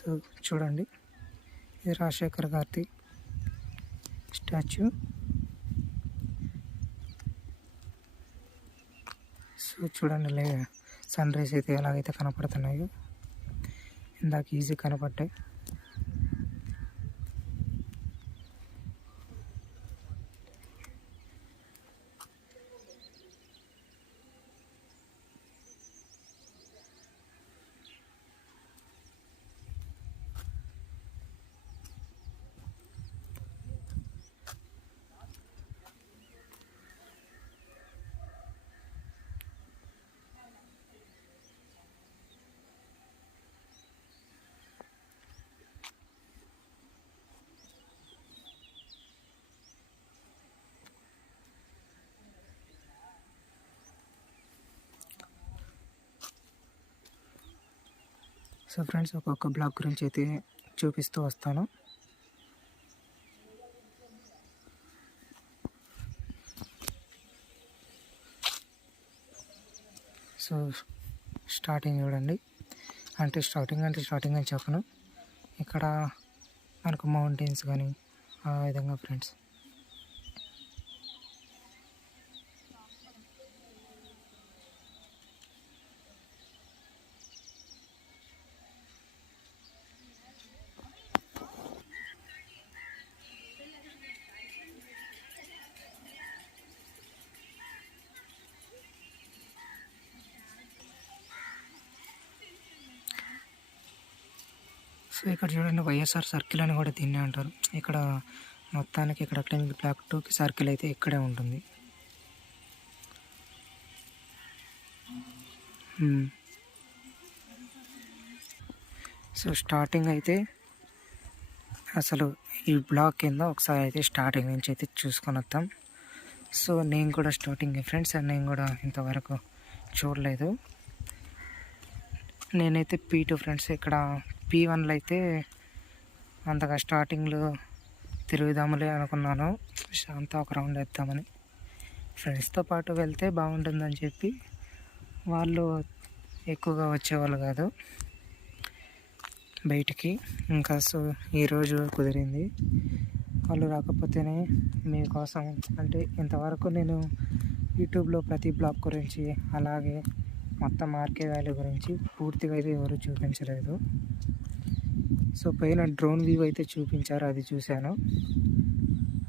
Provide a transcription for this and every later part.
So చూడండి, ఇది రాజశేఖర్ గారి స్టాచ్యూ. సో చూడండి, సన్ రైజ్ అయితే ఎలాగైతే కనపడుతున్నాయో ఇందాక ఈజీ కనపడ్డాయి. సో ఫ్రెండ్స్, ఒక్కొక్క బ్లాక్ గురించి అయితే చూపిస్తూ వస్తాను. సో స్టార్టింగ్ చూడండి, స్టార్టింగ్ అని చెప్పను, ఇక్కడ మనకు మౌంటైన్స్ కానీ ఆ విధంగా ఫ్రెండ్స్. సో ఇక్కడ చూడండి, వైఎస్ఆర్ సర్కిల్ అని కూడా దీన్నే అంటారు. ఇక్కడ మొత్తానికి ఇక్కడ క్లినిక్ బ్లాక్ 2కి సర్కిల్ అయితే ఇక్కడే ఉంటుంది. సో స్టార్టింగ్ అయితే అసలు ఈ బ్లాక్ కింద ఒకసారి అయితే స్టార్టింగ్ నుంచి అయితే చూసుకొని వద్దాం. సో నేను కూడా స్టార్టింగ్ ఫ్రెండ్స్, నేను కూడా ఇంతవరకు చూడలేదు. నేనైతే P2 ఫ్రెండ్స్, ఇక్కడ P1లో అయితే అంతగా స్టార్టింగ్లో తిరుగుదాములే అనుకున్నాను, అంతా ఒక రౌండ్ వేద్దామని. ఫ్రెండ్స్తో పాటు వెళ్తే బాగుంటుందని చెప్పి వాళ్ళు ఎక్కువగా వచ్చేవాళ్ళు కాదు బయటికి. ఇంకా సో ఈరోజు కుదిరింది, వాళ్ళు రాకపోతేనే మీకోసం, ఇంతవరకు నేను యూట్యూబ్లో ప్రతి బ్లాగ్ గురించి అలాగే మొత్తం ఆర్కే వ్యాలీ గురించి పూర్తిగా అయితే ఎవరు చూపించలేదు. సో పైన డ్రోన్ వ్యూ అయితే చూపించారు, అది చూశాను.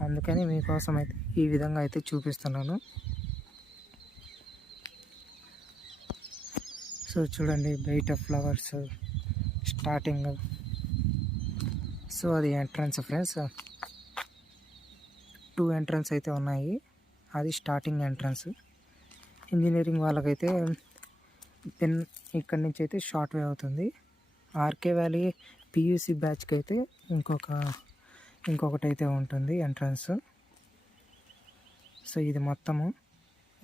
అందుకని మీకోసం అయితే ఈ విధంగా అయితే చూపిస్తున్నాను. సో చూడండి, బయట ఫ్లవర్స్ స్టార్టింగ్. సో అది ఎంట్రన్స్ ఫ్రెండ్స్, 2 ఎంట్రన్స్ అయితే ఉన్నాయి. అది స్టార్టింగ్ ఎంట్రన్స్. ఇంజనీరింగ్ వాళ్ళకైతే ఇక్కడి నుంచి అయితే షార్ట్ వే అవుతుంది. ఆర్కే వ్యాలీ పియూసి బ్యాచ్కి అయితే ఇంకొకటి అయితే ఉంటుంది ఎంట్రన్స్. సో ఇది మొత్తము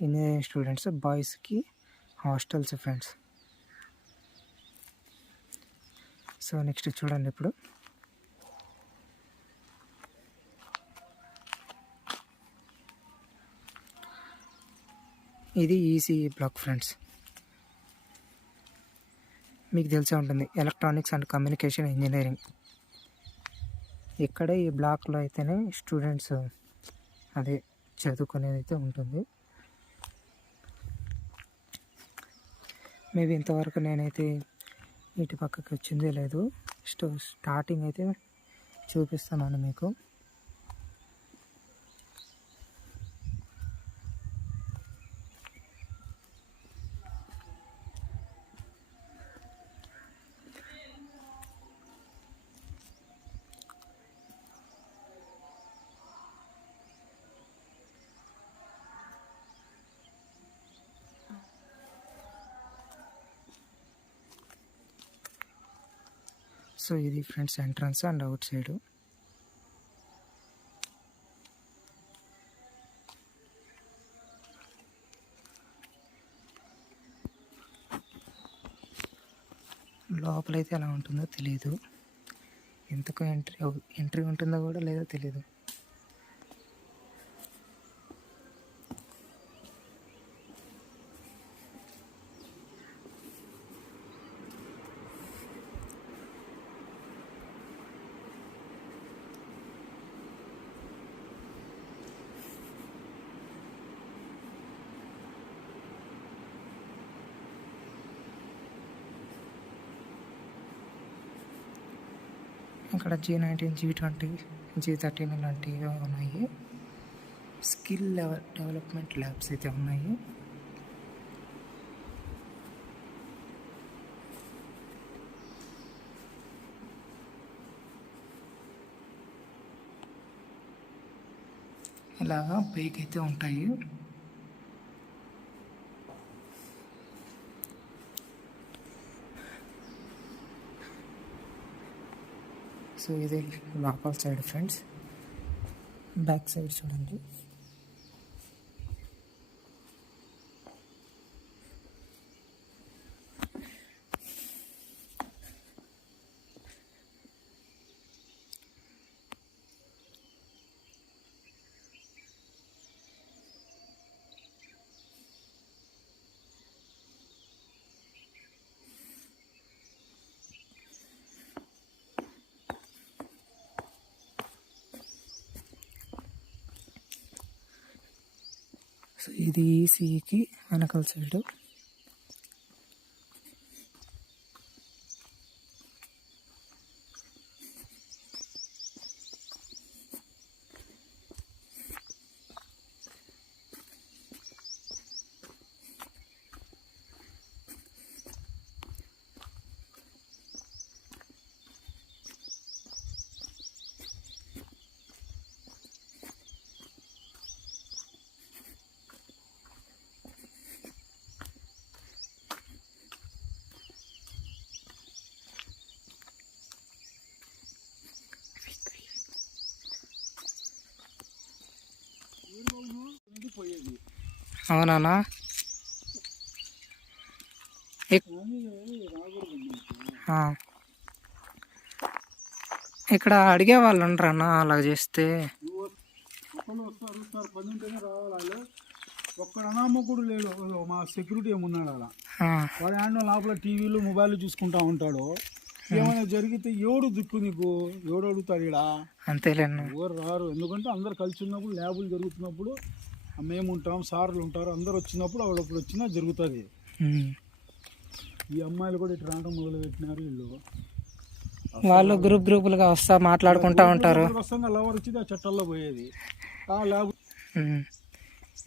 ఇంజనీరింగ్ స్టూడెంట్స్ బాయ్స్కి హాస్టల్స్ ఫ్రెండ్స్. సో నెక్స్ట్ చూడండి, ఇప్పుడు ఇది ఈసీఈ బ్లాక్ ఫ్రెండ్స్. మీకు తెలిసే ఉంటుంది, ఎలక్ట్రానిక్స్ అండ్ కమ్యూనికేషన్ ఇంజనీరింగ్. ఇక్కడే ఈ బ్లాక్లో అయితేనే స్టూడెంట్స్ అదే చదువుకునేది అయితే ఉంటుంది. మేబీ ఇంతవరకు నేనైతే ఇటు పక్కకి వచ్చిందే లేదు. స్టార్టింగ్ అయితే చూపిస్తున్నాను మీకు. సో ఇది friends entrance and out side. లోపలైతే ఎలా ఉంటుందో తెలియదు, ఎందుకు ఎంట్రీ ఉంటుందో కూడా లేదో తెలియదు. ఇక్కడ G19, G20, G13 ఇలాంటివి ఉన్నాయి. స్కిల్ డెవలప్మెంట్ ల్యాబ్స్ అయితే ఉన్నాయి. ఇలాగా పైకి అయితే ఉంటాయి. సో ఇది లోపల సైడ్ ఫ్రెండ్స్. బ్యాక్ సైడ్ చూడండి. సో ఇది ఈసీఈకి వెనకాల సైడ్. అవునా? ఇక్కడ అడిగే వాళ్ళు ఉండరన్నా అలా చేస్తే? ఒక్కడ అనామకుడు లేడు. మా సెక్యూరిటీ ఏమున్నాడు అలా, వాడు హ్యాండ్ లోపల టీవీలు మొబైల్ చూసుకుంటా ఉంటాడు. ఏమైనా జరిగితే ఎవడు దిక్కు నీకు, ఎవడు అడుగుతాడు ఇక్కడ? అంతేలేండి, ఎవరు రారు. ఎందుకంటే అందరు కలిసి ఉన్నప్పుడు, ల్యాబులు జరుగుతున్నప్పుడు మేము ఉంటాం, సార్లు ఉంటారు, అందరు వచ్చినప్పుడు అప్పుడు వచ్చినా జరుగుతుంది. ఈ అమ్మాయిలు కూడా ఇటు రావడం మొదలు పెట్టినారు. వీళ్ళు వాళ్ళు గ్రూపులుగా వస్తా మాట్లాడుకుంటా ఉంటారు. వస్తాగా లవర్ వచ్చింది ఆ చట్టాల్లో పోయేది. ఆ ల్యాబ్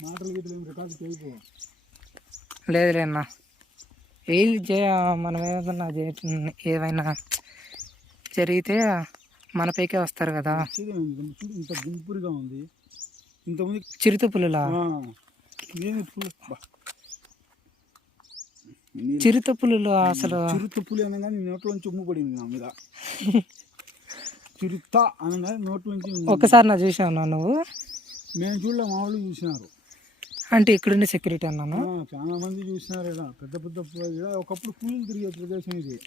మాటలు గిట్ల ఏం రికార్డు చేయకు. లేదులేనా, మనం ఏమైనా జరిగితే మన పైకే వస్తారు కదా. ఇంత గుంపురుగా ఉంది. ఇంతమంది చిరుత పులులా? చిరుత పులులు అసలు చిరుత పులి అనగానే నోట్లోంచి ఉమ్ము పడింది నా మీద. చిరుత అనగానే నోట్లోంచి. ఒకసారి నా చూసావు నువ్వు? మేము చూడలే, మా వాళ్ళు చూసినారు. అంటే ఇక్కడుండే సెక్యూరిటీ అన్నాను. చాలా మంది చూసినారు. ఇలా పెద్ద పెద్ద ఒకప్పుడు పులులు తిరిగే ప్రదేశం ఇది.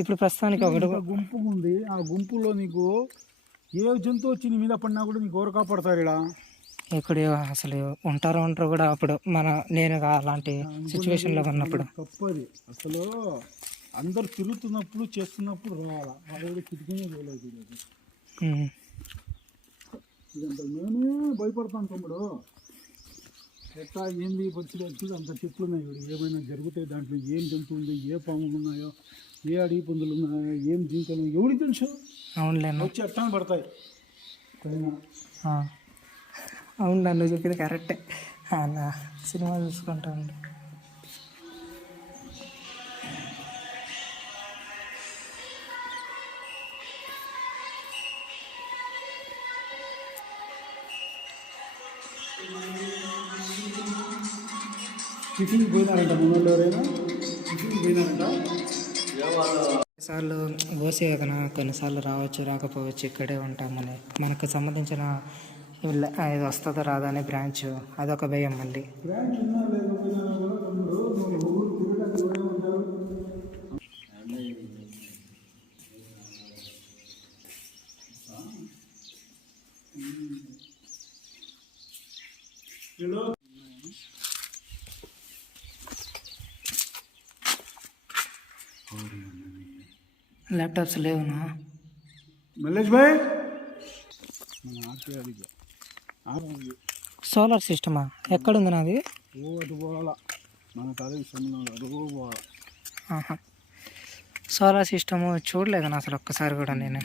ఇప్పుడు ప్రస్తుతానికి ఒకటి గుంపు ఉంది. ఆ గుంపులో నీకు ఏ జంతువు వచ్చి నీ మీద పడినా కూడా నీకు ఎవరు కాపాడతారు? ఇక్కడ ఇక్కడ అసలు ఉంటారో కూడా అప్పుడు నేను అలాంటి సిచ్యువేషన్లో ఉన్నప్పుడు. తప్పది అసలు. అందరు తిరుగుతున్నప్పుడు చేస్తున్నప్పుడు రావాలా, వాళ్ళు కిటికీనే పోలేదు. ఇదంతా నేనే భయపడతాను తమ్ముడు. ఎట్లా ఏంది పరిస్థితి వచ్చింది? అంత చెట్లు ఉన్నాయి. ఏమైనా జరిగితే దాంట్లో ఏం జంతువు ఉంది, ఏ పాములు ఉన్నాయో, ఏ అడవి పందులు ఉన్నాయో, ఏం జింకలు, ఎవరికి తెలుసు? అవునులే, వచ్చి అట్టా పడతాయి. అవును, నన్ను చెప్పింది కరెక్టే. సినిమా చూసుకుంటా ఉండు. టిఫిన్ పోయినారంట మొన్న ఎవరైనా? టిఫిన్ పోయినారంట. కొన్నిసార్లు బోసే కదా, కొన్నిసార్లు రావచ్చు రాకపోవచ్చు, ఇక్కడే ఉంటామని. మనకు సంబంధించిన ఇది వస్తుందో రాదా అనే బ్రాంచ్, అదొక భయం. మళ్ళీ బ్రాంచ్ ఉన్నా లేకపోయినా కూడా తమ్ముడు ఊరు తిరగడానికి ఎవరే ఉంటారు? ల్యాప్టాప్స్ లేవునా? మల్లేష్ భాయ్, సోలార్ సిస్టమా ఎక్కడుంది నాది? అటు పోవాలా, మన కాలేజీ సంబంధం అటు పోవాలా. సోలార్ సిస్టమ్ చూడలేదు కానీ అసలు ఒక్కసారి కూడా నేను.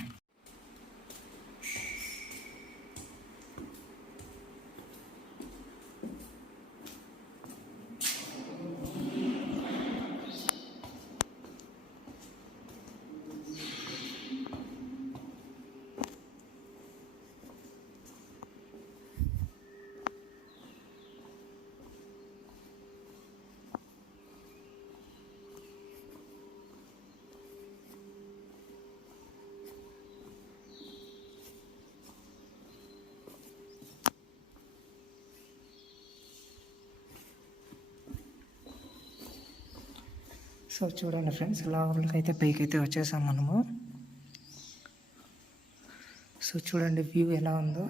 సో చూడండి ఫ్రెండ్స్, లోపలికైతే పైకి అయితే వచ్చేసాం మనము. సో చూడండి వ్యూ ఎలా ఉందో.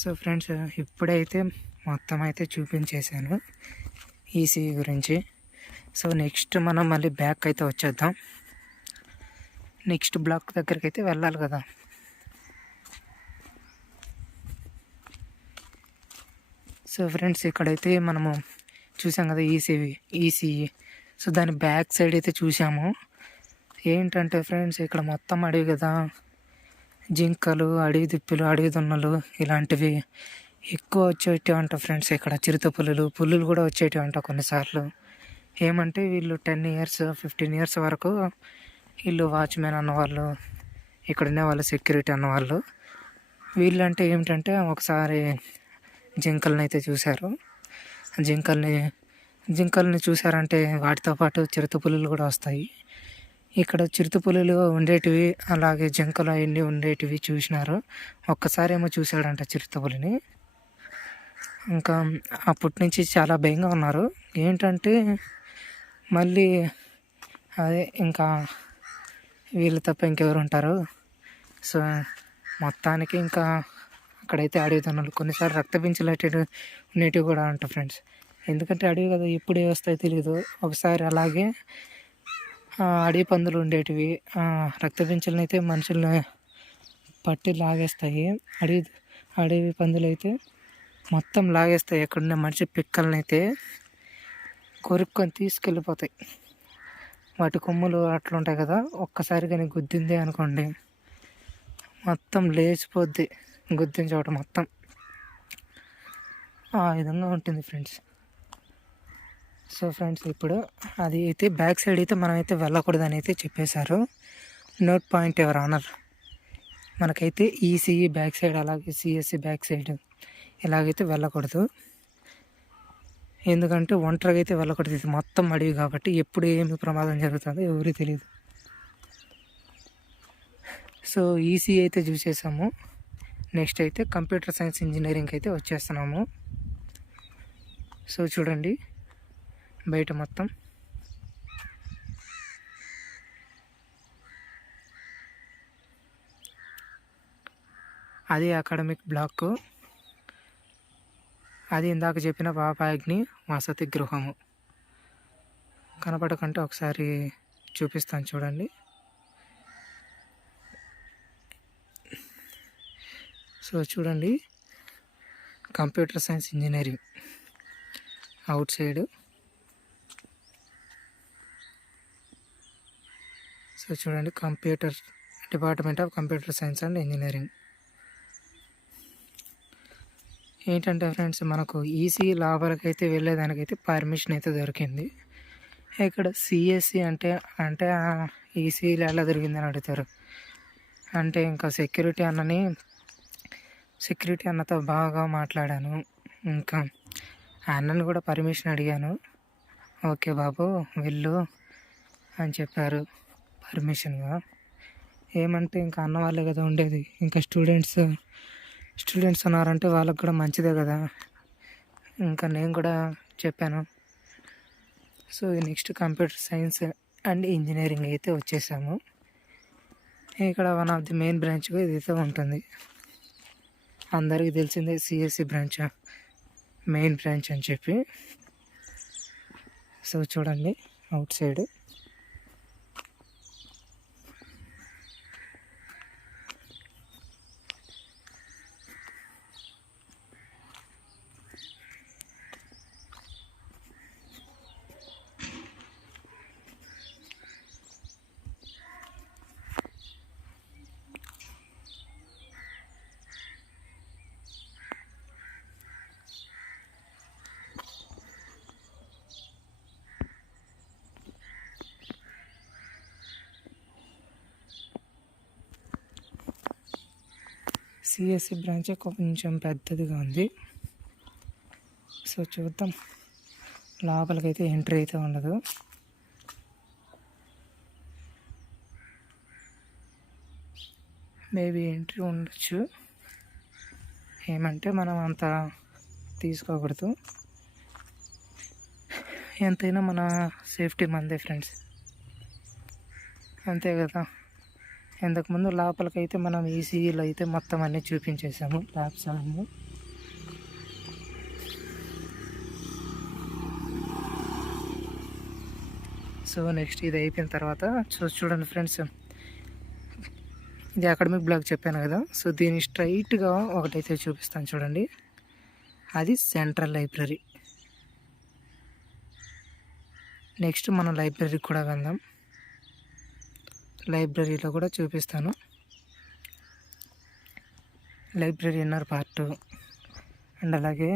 సో ఫ్రెండ్స్, ఇప్పుడైతే మొత్తం అయితే చూపించేశాను ఈసీఈ గురించి. సో నెక్స్ట్ మనం మళ్ళీ బ్యాక్ అయితే వచ్చేద్దాం. నెక్స్ట్ బ్లాక్ దగ్గరికి అయితే వెళ్ళాలి కదా. సో ఫ్రెండ్స్, ఇక్కడైతే మనము చూసాం కదా ఈసీఈ. సో దాని బ్యాక్ సైడ్ అయితే చూసాము. ఏంటంటే ఫ్రెండ్స్, ఇక్కడ మొత్తం అడవి కదా, జింకలు, అడవి దిప్పులు, అడవి దున్నలు ఇలాంటివి ఎక్కువ వచ్చేటివి అంట ఫ్రెండ్స్. ఇక్కడ చిరుత పులులు కూడా వచ్చేటివి అంట కొన్నిసార్లు. ఏమంటే వీళ్ళు 10 years 15 years వరకు వీళ్ళు వాచ్మెన్ అన్నవాళ్ళు, ఇక్కడ ఉండేవాళ్ళు సెక్యూరిటీ అన్నవాళ్ళు. వీళ్ళంటే ఏమిటంటే ఒకసారి జింకల్ని అయితే చూశారు. జింకల్ని చూసారంటే వాటితో పాటు చిరుత పులులు కూడా వస్తాయి. ఇక్కడ చిరుత పులులు ఉండేటివి, అలాగే జింకలు అవన్నీ ఉండేటివి చూసినారు. ఒక్కసారి ఏమో చూశాడంట చిరుత పులిని. ఇంకా అప్పటి నుంచి చాలా భయంగా ఉన్నారు. ఏంటంటే మళ్ళీ అదే ఇంకా వీళ్ళు తప్ప ఇంకెవరు ఉంటారు. సో మొత్తానికి ఇంకా అక్కడైతే అడవి దున్నలు, కొన్నిసార్లు రక్తపించలు ఉండేటివి కూడా అంట ఫ్రెండ్స్. ఎందుకంటే అడవి కదా, ఎప్పుడే వస్తాయో తెలియదు. ఒకసారి అలాగే అడవి పందులు ఉండేటివి, రక్తపించలను అయితే మనుషుల్ని పట్టి లాగేస్తాయి. అడవి పందులు అయితే మొత్తం లాగేస్తాయి. ఎక్కడున్న మనిషి పిక్కల్ని అయితే కొరుక్కొని తీసుకెళ్ళిపోతాయి. వాటి కొమ్ములు అట్లుంటాయి కదా, ఒక్కసారి కానీ గుద్దింది అనుకోండి మొత్తం లేచిపోద్ది. గుద్దిన చోట మొత్తం ఆ విధంగా ఉంటుంది ఫ్రెండ్స్. సో ఫ్రెండ్స్, ఇప్పుడు అది అయితే బ్యాక్ సైడ్ అయితే మనమైతే వెళ్ళకూడదని అయితే చెప్పేశారు. Note point ever honour. మనకైతే ఈసీఈ బ్యాక్ సైడ్, అలాగే సిఎస్సి బ్యాక్ సైడ్ ఇలాగైతే వెళ్ళకూడదు. ఎందుకంటే ఒంటరిగా అయితే వెళ్ళకూడదు. ఇది మొత్తం అడవి కాబట్టి ఎప్పుడు ఏమి ప్రమాదం జరుగుతుందో ఎవరికి తెలియదు. సో ఈసీఈ అయితే చూసేసాము. నెక్స్ట్ అయితే కంప్యూటర్ సైన్స్ ఇంజనీరింగ్ అయితే వచ్చేస్తున్నాము. సో చూడండి బయట మొత్తం అది అకాడమిక్ బ్లాక్. అది ఇందాక చెప్పిన పాపాగ్ని వసతి గృహము. కనపడకంటే ఒకసారి చూపిస్తాను చూడండి. సో చూడండి, computer science engineering outside. So చూడండి, department of computer science and engineering. ఏంటంటే ఫ్రెండ్స్, మనకు ఈసీఈ లోపలికైతే వెళ్ళేదానికైతే పర్మిషన్ అయితే దొరికింది. ఇక్కడ సిఎస్సి అంటే ఈసీఈలో ఎలా దొరికిందని అడుగుతారు. అంటే ఇంకా సెక్యూరిటీ అన్నతో బాగా మాట్లాడాను. ఇంకా అన్నని కూడా పర్మిషన్ అడిగాను. ఓకే బాబు వెళ్ళు అని చెప్పారు పర్మిషన్గా. ఏమంటే ఇంకా అన్న వాళ్ళే కదా ఉండేది, ఇంకా స్టూడెంట్స్ ఉన్నారంటే వాళ్ళకి కూడా మంచిదే కదా. ఇంకా నేను కూడా చెప్పాను. So next computer science and engineering అయితే వచ్చేసాము. ఇక్కడ వన్ ఆఫ్ ది మెయిన్ బ్రాంచ్గా ఇదైతే ఉంటుంది. అందరికీ తెలిసిందే సిఎస్సి బ్రాంచ్ మెయిన్ బ్రాంచ్ అని చెప్పి. సో చూడండి అవుట్ సైడ్. సిఎస్సి బ్రాంచ్ కొంచెం పెద్దదిగా ఉంది. సో చూద్దాం, లోపలికైతే ఎంట్రీ అయితే ఉండదు. మేబీ ఎంట్రీ ఉండొచ్చు. ఏమంటే మనం అంత తీసుకోకూడదు. ఎంతైనా మన సేఫ్టీ మనదే ఫ్రెండ్స్, అంతే కదా. ఇంతకుముందు లోపలికైతే మనం ఈసీఈలో అయితే మొత్తం అన్నీ చూపించేసాము, ల్యాబ్స్ అన్నీ. సో నెక్స్ట్ ఇది అయిపోయిన తర్వాత చూడండి ఫ్రెండ్స్, ఇది అకాడమిక్ బ్లాక్ చెప్పాను కదా. సో దీన్ని స్ట్రైట్గా ఒకటైతే చూపిస్తాను చూడండి, అది సెంట్రల్ లైబ్రరీ. నెక్స్ట్ మనం లైబ్రరీకి కూడా వెళ్దాం, లైబ్రరీలో కూడా చూపిస్తాను. లైబ్రరీ ఇన్నర్ పార్ట్ అండ్ అలాగే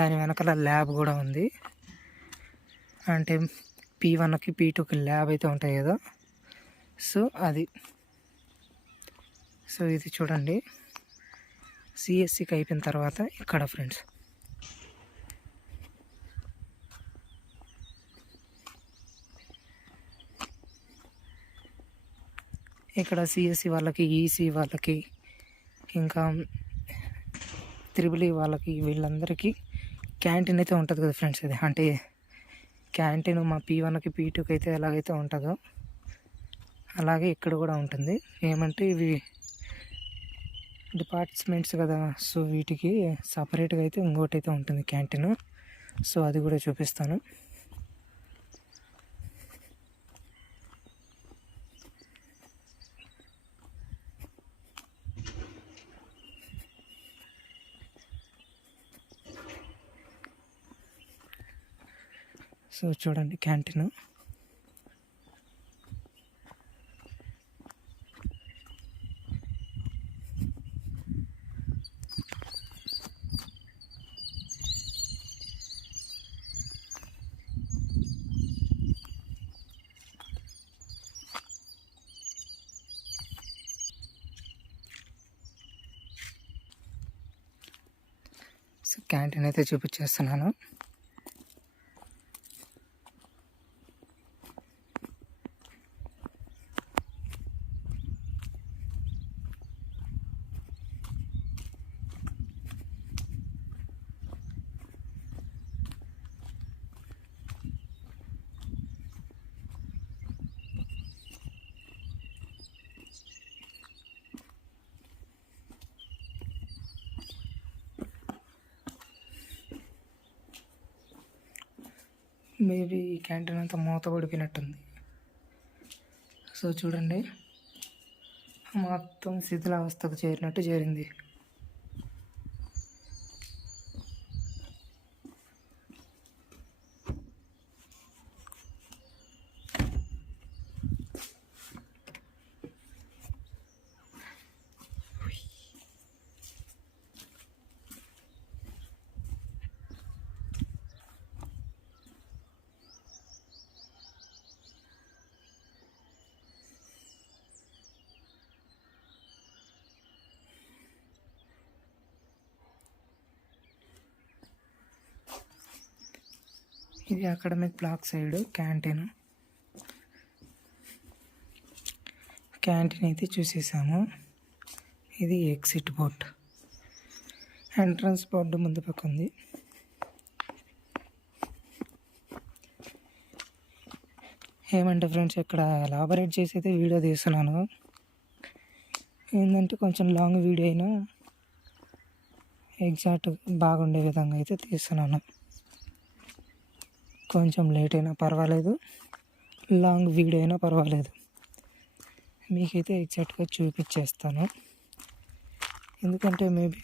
దాని వెనకాల ల్యాబ్ కూడా ఉంది. అంటే P1కి P2కి ల్యాబ్ అయితే ఉంటాయి కదా, సో అది. సో ఇది చూడండి, సిఎస్సికి అయిపోయిన తర్వాత ఇక్కడ ఫ్రెండ్స్, ఇక్కడ సిఎస్సి వాళ్ళకి, ఈసీ వాళ్ళకి, ఇంకా త్రిబుల్ వాళ్ళకి, వీళ్ళందరికీ క్యాంటీన్ అయితే ఉంటుంది కదా ఫ్రెండ్స్. ఇది అంటే క్యాంటీన్ మా P1కి P2కి అయితే ఎలాగైతే ఉంటుందో అలాగే ఇక్కడ కూడా ఉంటుంది. ఏమంటే ఇవి డిపార్ట్మెంట్స్ కదా, సో వీటికి సపరేట్గా అయితే ఇంకోటి అయితే ఉంటుంది క్యాంటీన్. సో అది కూడా చూపిస్తాను. సో చూడండి క్యాంటీన్, సో క్యాంటీన్ అయితే చూపించేస్తున్నాను. మేబీ ఈ క్యాంటీన్ అంతా మూతపడిపోయినట్టుంది. సో చూడండి, మొత్తం శిథిలావస్థకు చేరినట్టు చేరింది. ఇది academic block side canteen. Canteen అయితే చూసేసాము. ఇది ఎగ్జిట్ బోర్డ్, ఎంట్రన్స్ బోర్డు ముందు పక్క ఉంది. ఏమంటే ఫ్రెండ్స్, ఇక్కడ ఎలాబరేట్ చేసి అయితే వీడియో తీస్తున్నాను. ఏంటంటే కొంచెం లాంగ్ వీడియో అయినా ఎగ్జాక్ట్ బాగుండే విధంగా అయితే తీస్తున్నాను. కొంచెం లేట్ అయినా పర్వాలేదు, లాంగ్ వీడియో అయినా పర్వాలేదు, మీకైతే ఎగ్జాక్ట్గా చూపించేస్తాను. ఎందుకంటే మేబీ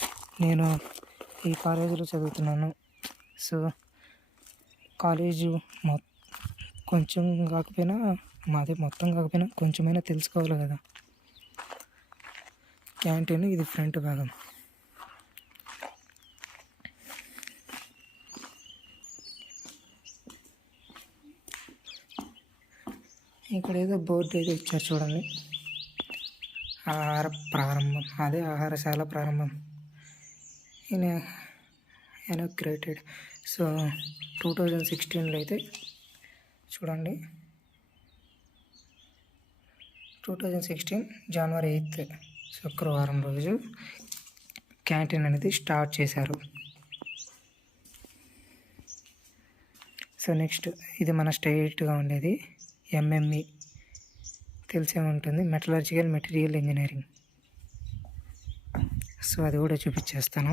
నేను ఈ కాలేజీలో చదువుతున్నాను. సో కాలేజు కొంచెం కాకపోయినా, మాది మొత్తం కాకపోయినా కొంచెమైనా తెలుసుకోవాలి కదా. క్యాంటీన్ ఇది ఫ్రంట్ భాగం. ఇక్కడ ఏదో బోర్డు ఏదో ఇచ్చారు చూడండి, ఆహార ప్రారంభం, అదే ఆహారశాల ప్రారంభం ఇనాగ్రేటెడ్. సో 2016లో అయితే చూడండి, 2016 జనవరి 8 శుక్రవారం రోజు క్యాంటీన్ అనేది స్టార్ట్ చేశారు. సో నెక్స్ట్ ఇది మన స్ట్రైట్గా ఉండేది MME, తెలిసే ఉంటుంది, మెటలర్జికల్ మెటీరియల్ ఇంజనీరింగ్. సో అది కూడా చూపించేస్తాను.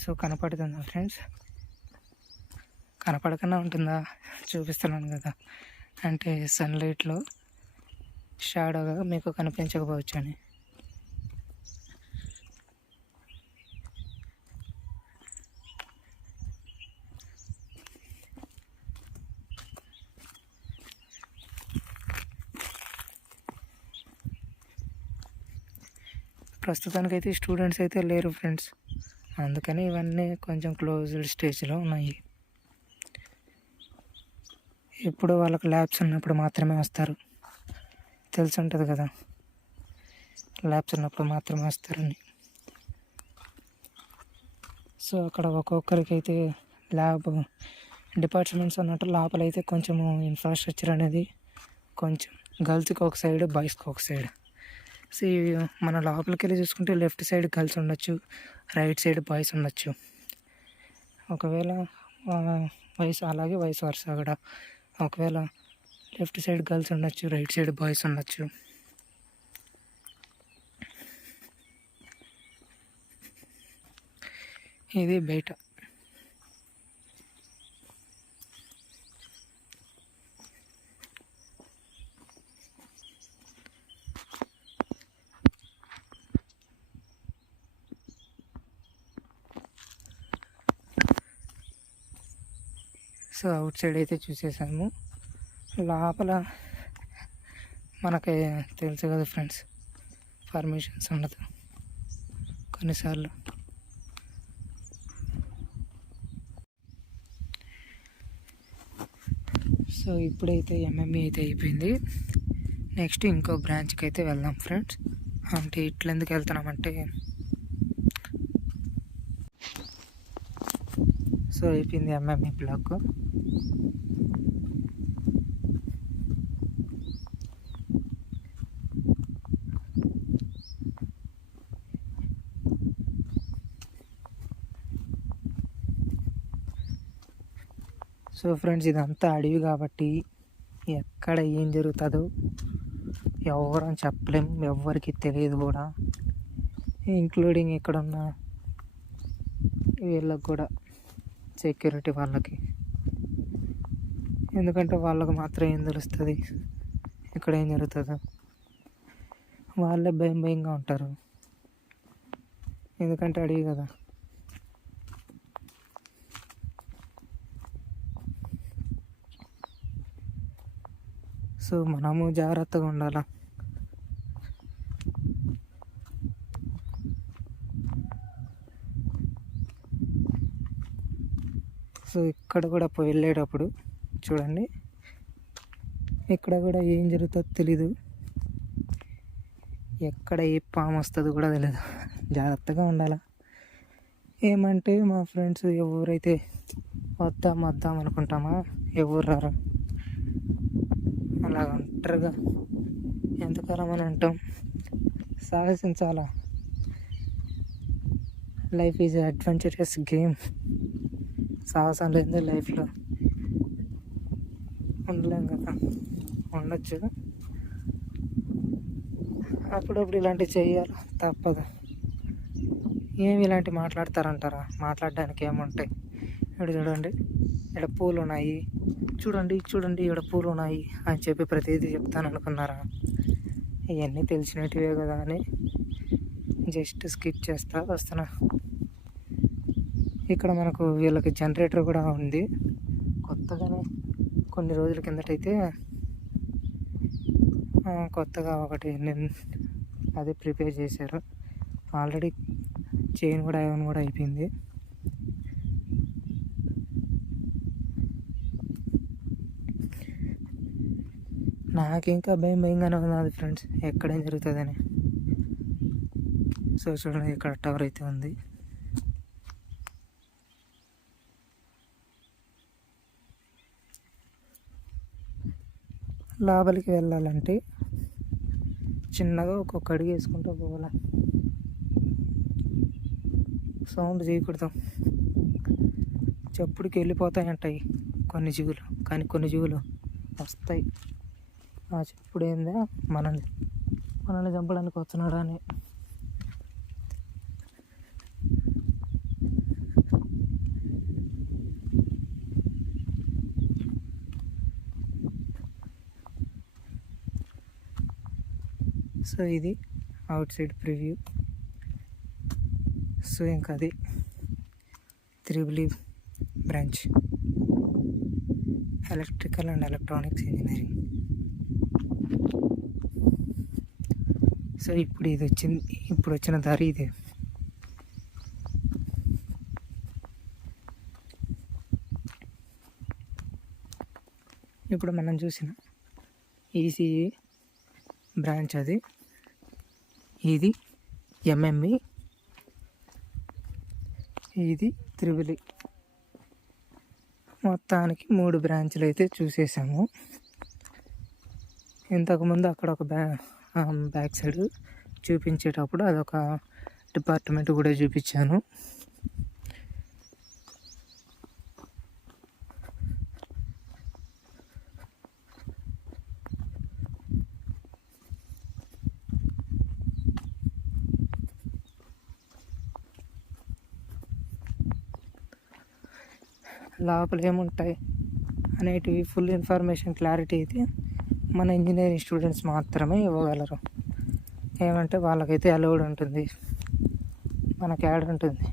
సో కనపడుతుందా ఫ్రెండ్స్? కనపడకుండా ఉంటుందా? చూపిస్తున్నాను కదా, అంటే సన్లైట్లో షాడోగా మీకు కనిపించకపోవచ్చు అని. ప్రస్తుతానికైతే స్టూడెంట్స్ అయితే లేరు ఫ్రెండ్స్, అందుకని ఇవన్నీ కొంచెం క్లోజ్డ్ స్టేజ్లో ఉన్నాయి. ఎప్పుడు వాళ్ళకి ల్యాబ్స్ ఉన్నప్పుడు మాత్రమే వస్తారు, తెలిసి ఉంటుంది కదా, ల్యాబ్స్ ఉన్నప్పుడు మాత్రమే వస్తారని. సో అక్కడ ఒక్కొక్కరికి అయితే ల్యాబ్ డిపార్ట్మెంట్స్ అన్నట్టు లోపలైతే కొంచెము ఇన్ఫ్రాస్ట్రక్చర్ అనేది కొంచెం గర్ల్స్కి ఒక సైడ్, బాయ్స్కి ఒక సైడ్. సో మన లోపలికి వెళ్ళి చూసుకుంటే లెఫ్ట్ సైడ్ గర్ల్స్ ఉండొచ్చు, రైట్ సైడ్ బాయ్స్ ఉండొచ్చు. ఒకవేళ వయసు అలాగే వయసు వరుస కూడా, ఒకవేళ లెఫ్ట్ సైడ్ గర్ల్స్ ఉండొచ్చు, రైట్ సైడ్ బాయ్స్ ఉండొచ్చు. ఇది బయట. సో అవుట్ సైడ్ అయితే చూసేసాము. లోపల మనకి తెలుసు కదా ఫ్రెండ్స్, పర్మిషన్స్ ఉండదు కొన్నిసార్లు. సో ఇప్పుడైతే ఎంఎంఈ అయితే అయిపోయింది. నెక్స్ట్ ఇంకో బ్రాంచ్కి అయితే వెళ్దాం ఫ్రెండ్స్. అంటే ఇట్లా ఎందుకు వెళ్తున్నామంటే, సో అయిపోయింది ఎంఎంఈ బ్లాక్. సో ఫ్రెండ్స్ ఇదంతా అడవి కాబట్టి ఎక్కడ ఏం జరుగుతుందో ఎవరని చెప్పలేం, ఎవరికి తెలియదు కూడా, ఇంక్లూడింగ్ ఇక్కడ ఉన్న వీళ్ళకి కూడా, సెక్యూరిటీ వాళ్ళకి. ఎందుకంటే వాళ్ళకు మాత్రం ఏం తెలుస్తుంది ఇక్కడ ఏం జరుగుతుందో. వాళ్ళే భయంగా ఉంటారు, ఎందుకంటే అడిగి కదా. సో మనము జాగ్రత్తగా ఉండాలా. సో ఇక్కడ కూడా వెళ్ళేటప్పుడు చూడండి, ఇక్కడ కూడా ఏం జరుగుతుందో తెలీదు, ఎక్కడ ఏ పాము వస్తుందో కూడా తెలియదు, జాగ్రత్తగా ఉండాలా. ఏమంటే మా ఫ్రెండ్స్ ఎవరైతే వద్దాం అనుకుంటామా, ఎవరు రారు, అలా ఒంటరిగా ఎంతకాలం అని అంటాం. సాహసించాలా, లైఫ్ ఈజ్ అడ్వెంచరస్ గేమ్. సాహసం లేదు లైఫ్లో, ఉండలేం కదా. ఉండొచ్చు, అప్పుడప్పుడు ఇలాంటివి చేయాలి, తప్పదు. ఏమి ఇలాంటివి మాట్లాడతారంటారా? మాట్లాడడానికి ఏముంటాయి? ఇక్కడ చూడండి, ఇక్కడ పూలు ఉన్నాయి, చూడండి ఇక్కడ పూలు ఉన్నాయి అని చెప్పి ప్రతిదీ చెప్తాను అనుకున్నారా? ఇవన్నీ తెలిసినట్టువే కదా అని జస్ట్ స్కిప్ చేస్తా వస్తున్నా. ఇక్కడ మనకు వీళ్ళకి జనరేటర్ కూడా ఉంది కొత్తగానే, కొన్ని రోజుల కిందటైతే కొత్తగా ఒకటి అదే ప్రిపేర్ చేశారు. ఆల్రెడీ చైన్ కూడా ఐరన్ కూడా అయిపోయింది. నాకు ఇంకా భయంగానే ఉన్నది ఫ్రెండ్స్, ఎక్కడేం జరుగుతుందని. సో చూడండి, ఇక్కడ టవర్ అయితే ఉంది. లోపలికి వెళ్ళాలంటే చిన్నగా ఒక్కొక్క అడుగు వేసుకుంటూ పోవాలి, సౌండ్ చేయకూడదు. చెప్పుడికి వెళ్ళిపోతాయంటాయి కొన్ని జీవులు, కానీ కొన్ని జీవులు వస్తాయి. ఆ చెప్పుడు ఏందా మనల్ని చంపడానికి వస్తున్నాడు అని. సో ఇది అవుట్ సైడ్ ప్రివ్యూ. సో ఇంకా అది triple branch, electrical and electronics engineering. So ఇప్పుడు వచ్చిన దారి ఇది. ఇప్పుడు మనం చూసిన ఈసీఈ బ్రాంచ్ అది, ఇది ఎంఎంఈ, ఇది త్రిబుల్. మొత్తానికి 3 బ్రాంచ్లు అయితే చూసేసాము. ఇంతకుముందు అక్కడ ఒక బ్యాక్ సైడ్ చూపించేటప్పుడు అదొక డిపార్ట్మెంట్ కూడా చూపించాను. లోపల ఏముంటాయి అనేటివి ఫుల్ ఇన్ఫర్మేషన్ క్లారిటీ అయితే మన ఇంజనీరింగ్ స్టూడెంట్స్ మాత్రమే ఇవ్వగలరు. ఏమంటే వాళ్ళకైతే అలౌడ్ ఉంటుంది, మనకి యాడ్ ఉంటుంది.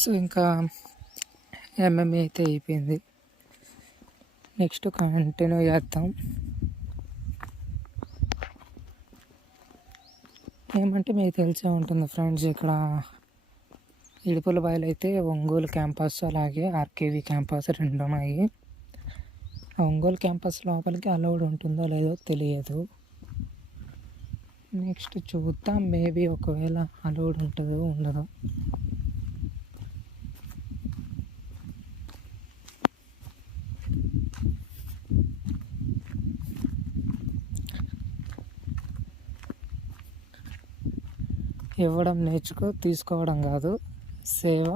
సో ఇంకా ఎంఎంఏ అయితే అయిపోయింది. నెక్స్ట్ కంటిన్యూ చేద్దాం. ఏమంటే మీకు తెలిసే ఉంటుంది ఫ్రెండ్స్, ఇక్కడ ఇడుపులబాయిలు అయితే ఒంగోలు క్యాంపస్ అలాగే ఆర్కేవి క్యాంపస్ 2 ఉన్నాయి. ఒంగోలు క్యాంపస్ లోపలికి అలౌడ్ ఉంటుందో లేదో తెలియదు. నెక్స్ట్ చూద్దాం, మేబీ ఒకవేళ అలౌడ్ ఉంటుందో ఉండదో. ఇవ్వడం నేర్చుకో, తీసుకోవడం కాదు. సేవ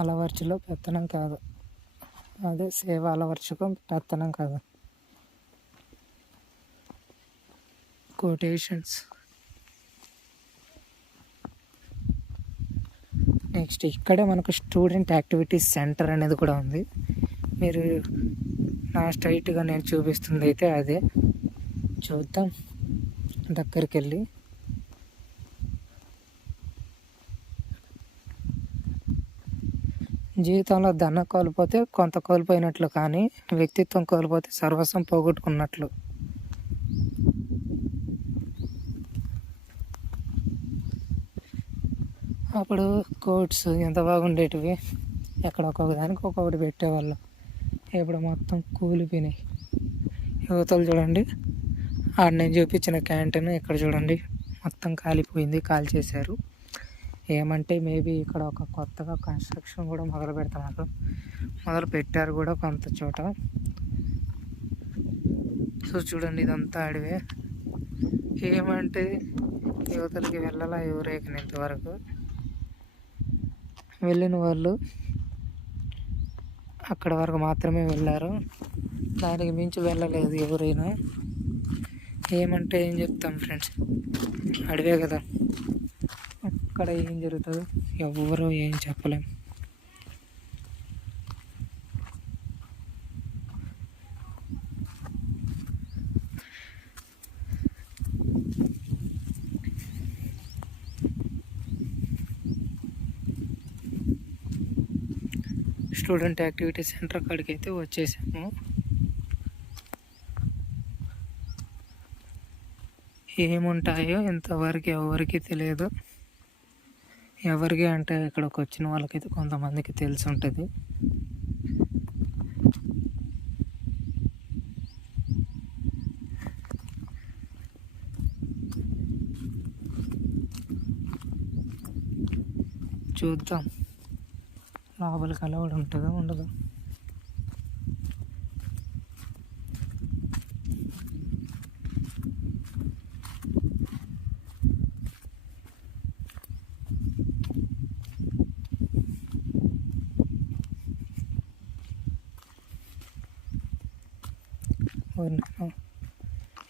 అలవర్చులో పెత్తనం కాదు. అదే సేవ అలవర్చుకో, పెత్తనం కాదు. కొటేషన్స్. నెక్స్ట్ ఇక్కడే మనకు స్టూడెంట్ యాక్టివిటీస్ సెంటర్ అనేది కూడా ఉంది. మీరు నా స్ట్రైట్గా నేను చూపిస్తుంది అయితే అదే. చూద్దాం దగ్గరికి వెళ్ళి. జీవితంలో ధనం కోల్పోతే కొంత కోల్పోయినట్లు, కానీ వ్యక్తిత్వం కోల్పోతే సర్వస్వం పోగొట్టుకున్నట్లు. అప్పుడు కోట్స్ ఎంత బాగుండేటివి, ఎక్కడ ఒక్కొక్క దానికి ఒక్కొక్కటి పెట్టేవాళ్ళు. ఇప్పుడు మొత్తం కూలిపోయినాయి. యువతలు చూడండి, ఆడ నేను చూపించిన క్యాంటీన్ ఇక్కడ చూడండి మొత్తం కాలిపోయింది, కాల్ చేశారు. ఏమంటే మేబీ ఇక్కడ ఒక కొత్తగా కన్స్ట్రక్షన్ కూడా మొదలు పెడుతున్నారు, మొదలు పెట్టారు కూడా కొంత చోట. సో చూడండి ఇదంతా అడివే. ఏమంటే యువతలకి వెళ్ళాలా ఎవరేకని ఇంతవరకు. వెళ్ళిన వాళ్ళు అక్కడ వరకు మాత్రమే వెళ్ళారు, దానికి మించి వెళ్ళలేదు ఎవరైనా. ఏమంటే ఏం చెప్తాం ఫ్రెండ్స్, అడివే కదా, అక్కడ ఏం జరుగుతుందో ఎవరో ఏం చెప్పలేం. స్టూడెంట్ యాక్టివిటీ సెంటర్ కాడికి అయితే వచ్చేసాము. ఏముంటాయో ఇంతవరకు ఎవరికి తెలియదు. ఎవరికి అంటే ఇక్కడికి వచ్చిన వాళ్ళకైతే కొంతమందికి తెలిసి ఉంటుంది. చూద్దాం లోపలికి అలవాడు ఉంటుందో ఉండదు.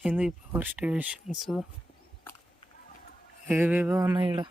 ఎందుకు పవర్ స్టేషన్స్ ఏవేవో ఉన్నాయి ఇక్కడ.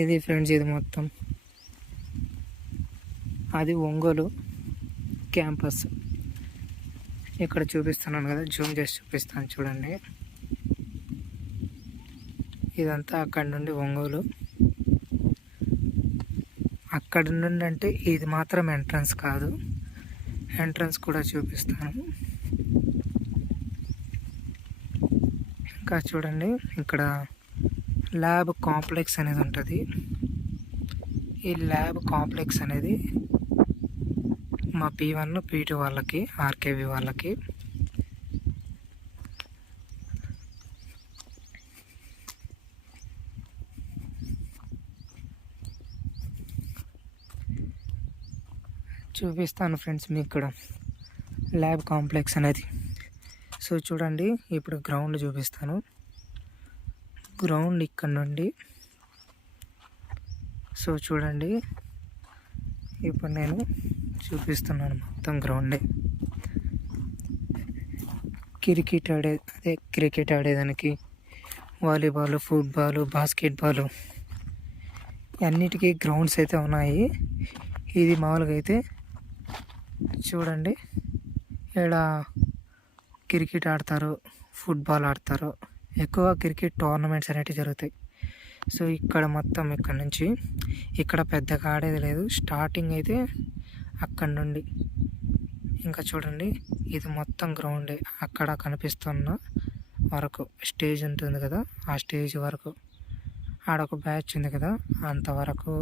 ఇది ఫ్రెండ్స్, ఇది మొత్తం అది ఒంగోలు క్యాంపస్. ఇక్కడ చూపిస్తున్నాను కదా, జూమ్ చేసి చూపిస్తాను చూడండి. ఇదంతా అక్కడ నుండి ఒంగోలు. అక్కడ నుండి అంటే ఇది మాత్రం ఎంట్రన్స్ కాదు, ఎంట్రన్స్ కూడా చూపిస్తాను. ఇంకా చూడండి, ఇక్కడ ల్యాబ్ కాంప్లెక్స్ అనేది ఉంటుంది. ఈ ల్యాబ్ కాంప్లెక్స్ అనేది మా P1 P2 వాళ్ళకి, ఆర్కేవి వాళ్ళకి. చూపిస్తాను ఫ్రెండ్స్ మీకు ఇక్కడ ల్యాబ్ కాంప్లెక్స్ అనేది. సో చూడండి, ఇప్పుడు గ్రౌండ్ చూపిస్తాను. గ్రౌండ్ ఇక్కడ నుండి, సో చూడండి ఇప్పుడు నేను చూపిస్తున్నాను మొత్తం గ్రౌండే. క్రికెట్ ఆడేదానికి, వాలీబాల్, ఫుట్బాల్, బాస్కెట్బాల్ అన్నిటికీ గ్రౌండ్స్ అయితే ఉన్నాయి. ఇది మామూలుగా అయితే చూడండి, ఇక్కడ క్రికెట్ ఆడతారు, ఫుట్బాల్ ఆడతారు. ఎక్కువ క్రికెట్ టోర్నమెంట్స్ అనేవి జరుగుతాయి. సో ఇక్కడ మొత్తం ఇక్కడ నుంచి ఇక్కడ పెద్దగా ఆడేది లేదు. స్టార్టింగ్ అయితే అక్కడ నుండి ఇంకా చూడండి, ఇది మొత్తం గ్రౌండే. అక్కడ కనిపిస్తున్న వరకు స్టేజ్ ఉంటుంది కదా, ఆ స్టేజ్ వరకు ఆడొక బ్యాచ్ ఉంది కదా, అంతవరకు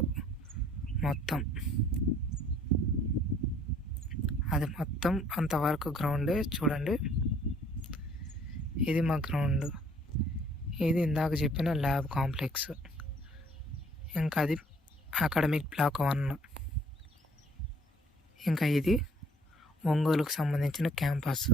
మొత్తం అది మొత్తం అంతవరకు గ్రౌండే. చూడండి, ఇది మా గ్రౌండ్. ఇది ఇందాక చెప్పిన ల్యాబ్ కాంప్లెక్స్. ఇంకా అది అకాడమిక్ బ్లాక్ 1. ఇంకా ఇది ఒంగోలుకు సంబంధించిన క్యాంపస్.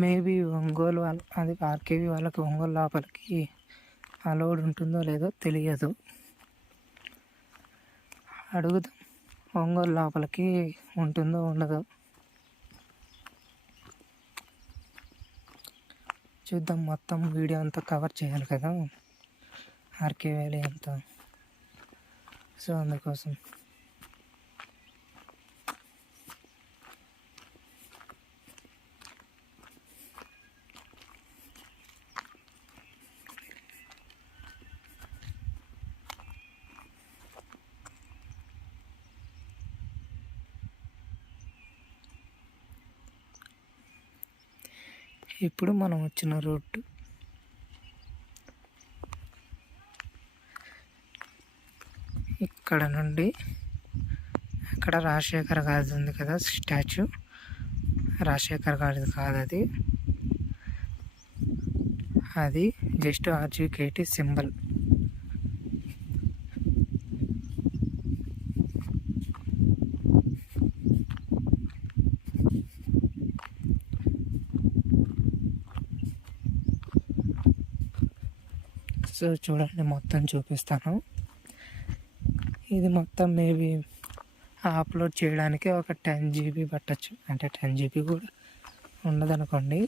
మేబీ ఒంగోలు వాళ్ళ, అది ఆర్కేవి వాళ్ళకి ఒంగోలు లోపలికి అలౌడ్ ఉంటుందో లేదో తెలియదు, అడుగుదాం. ఒంగోలు లోపలికి ఉంటుందో ఉండదో చూద్దాం. మొత్తం వీడియో అంతా కవర్ చేయాలి కదా ఆర్కేవి అంతా. సో అందుకోసం ఇప్పుడు మనం వచ్చిన రోడ్డు ఇక్కడ నుండి అక్కడ రాజశేఖర్ గారి ఉంది కదా స్టాచ్యూ, రాజశేఖర్ గారిది కాదు అది. అది జస్ట్ ఆర్జీకేటీ సింబల్. సో చూడండి, మొత్తం చూపిస్తాను. ఇది మొత్తం మేబీ అప్లోడ్ చేయడానికి ఒక 10 GB పట్టచ్చు. అంటే 10 GB కూడా ఉండదనుకోండి.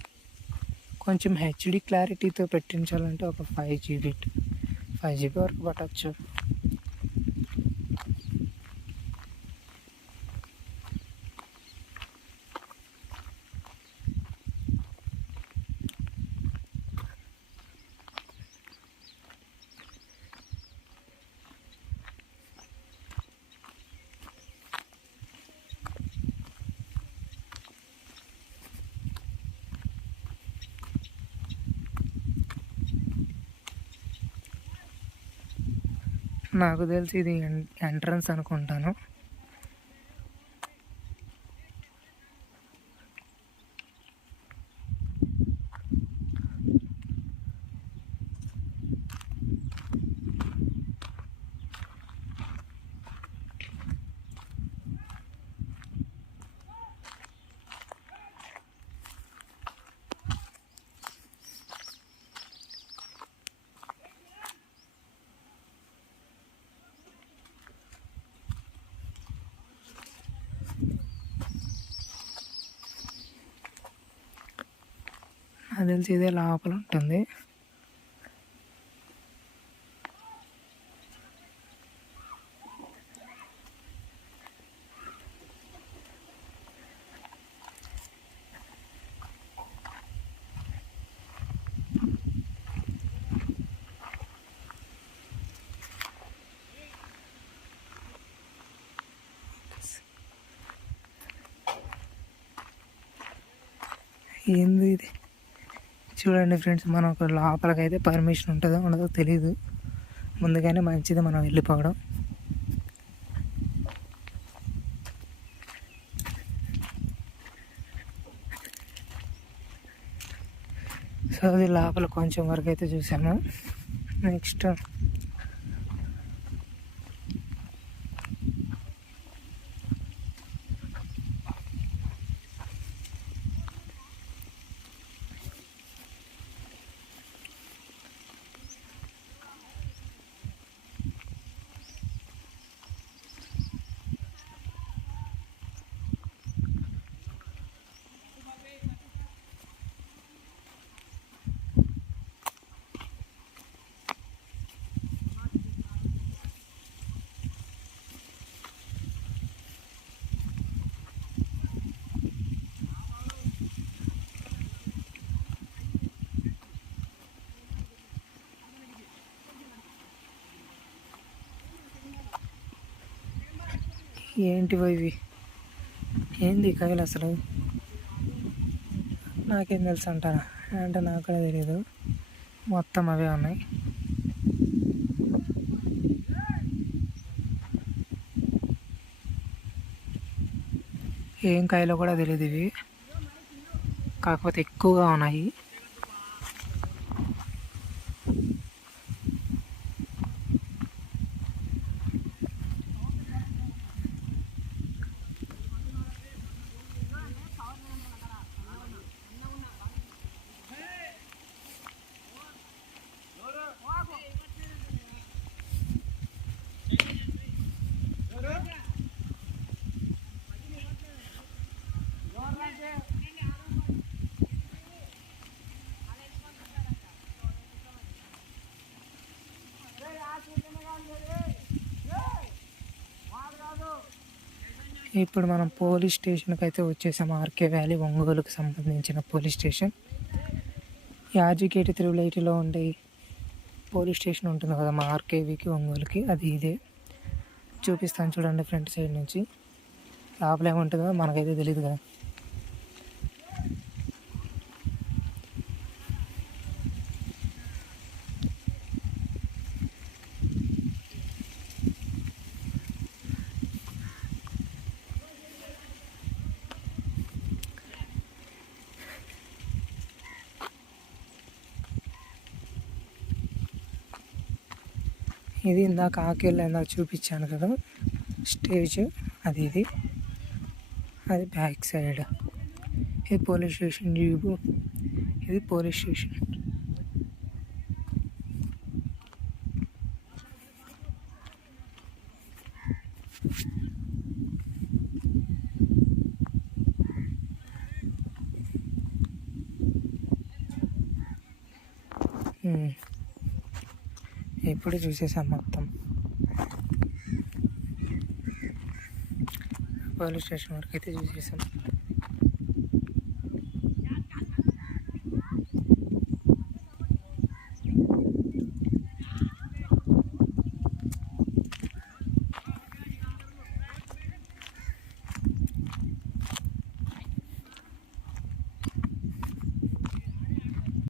కొంచెం హెచ్డి క్లారిటీతో పెట్టించాలంటే ఒక 5 GB వరకు పట్టచ్చు. నాకు తెలిసి ఇది ఎంట్రన్స్ అనుకుంటాను. నాకు తెలిసి ఇదే లోపల ఉంటుంది. ఏంది ఇది చూడండి ఫ్రెండ్స్, మనకు లోపలికైతే పర్మిషన్ ఉంటుందో ఉండదో తెలీదు. ముందుగానే మంచిది మనం వెళ్ళిపోవడం. సో అది లోపల కొంచెం వరకు అయితే చూసాము. నెక్స్ట్ ఏంటివో ఇవి, ఏంది కాయలు అసలు? నాకేం తెలుసు అంటారా అంటే నాకు కూడా తెలియదు. మొత్తం అవే ఉన్నాయి. ఏం కాయలో కూడా తెలియదు ఇవి, కాకపోతే ఎక్కువగా ఉన్నాయి. ఇప్పుడు మనం పోలీస్ స్టేషన్కి అయితే వచ్చేసాము. ఆర్కే వ్యాలీ ఒంగోలుకి సంబంధించిన పోలీస్ స్టేషన్. ఈ ఆర్జీకేటీ 380లో ఉండే పోలీస్ స్టేషన్ ఉంటుంది కదా మా ఆర్కేవీకి ఒంగోలుకి, అది ఇదే. చూపిస్తాను చూడండి ఫ్రంట్ సైడ్ నుంచి. లోపల ఏముంటుందో మనకైతే తెలియదు కదా. ఇది ఇందాక ఆకెళ్ళి ఇందాక చూపించాను కదా స్టేజ్, ఇది అది బ్యాక్ సైడ్. ఇది పోలీస్ స్టేషన్ జీబు, ఇది పోలీస్ స్టేషన్. ఇప్పుడు చూసేసాం మొత్తం. పోలీస్ స్టేషన్ వరకు అయితే చూసేసాం.